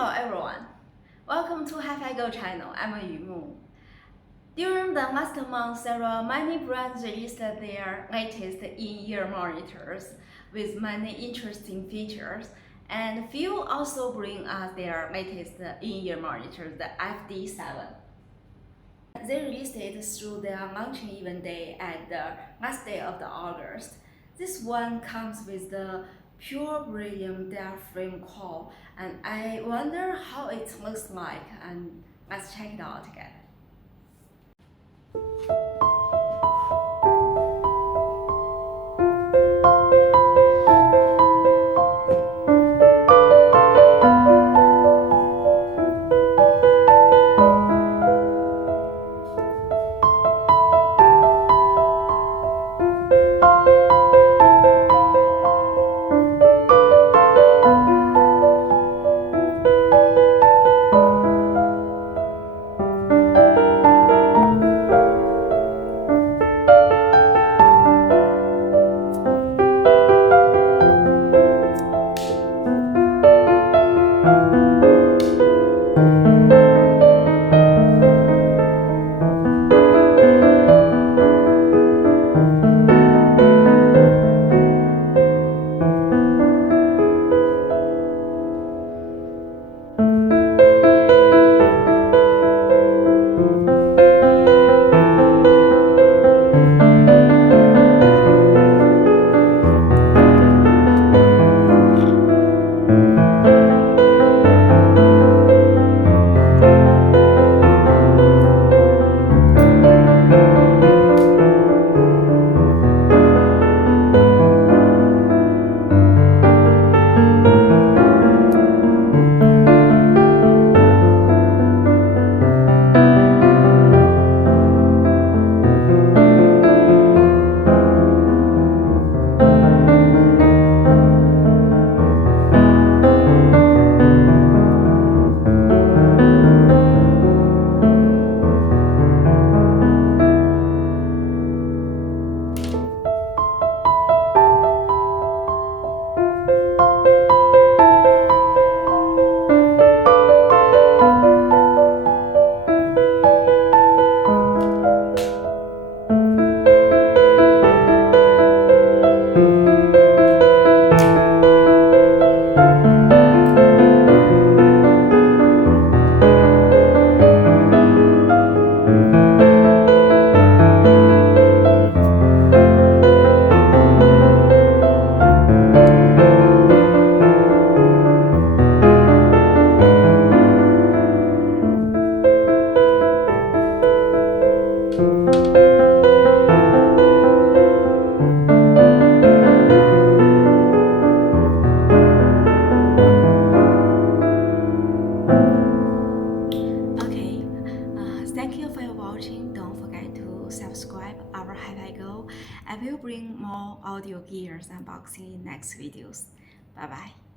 Hello everyone, welcome to HiFiGo channel. I'm Yumu. During the last month, there are many brands released their latest in-ear monitors with many interesting features, and FiiO also bring us their latest in-ear monitor, the FD7. They released it through their launching event day at the last day of the August. This one comes with the pure beryllium diaphragm core, and I wonder how it looks like, and let's check it out together. Thank you for watching. Don't forget to subscribe our HiFiGo. I will bring more audio gears unboxing in next videos. Bye bye.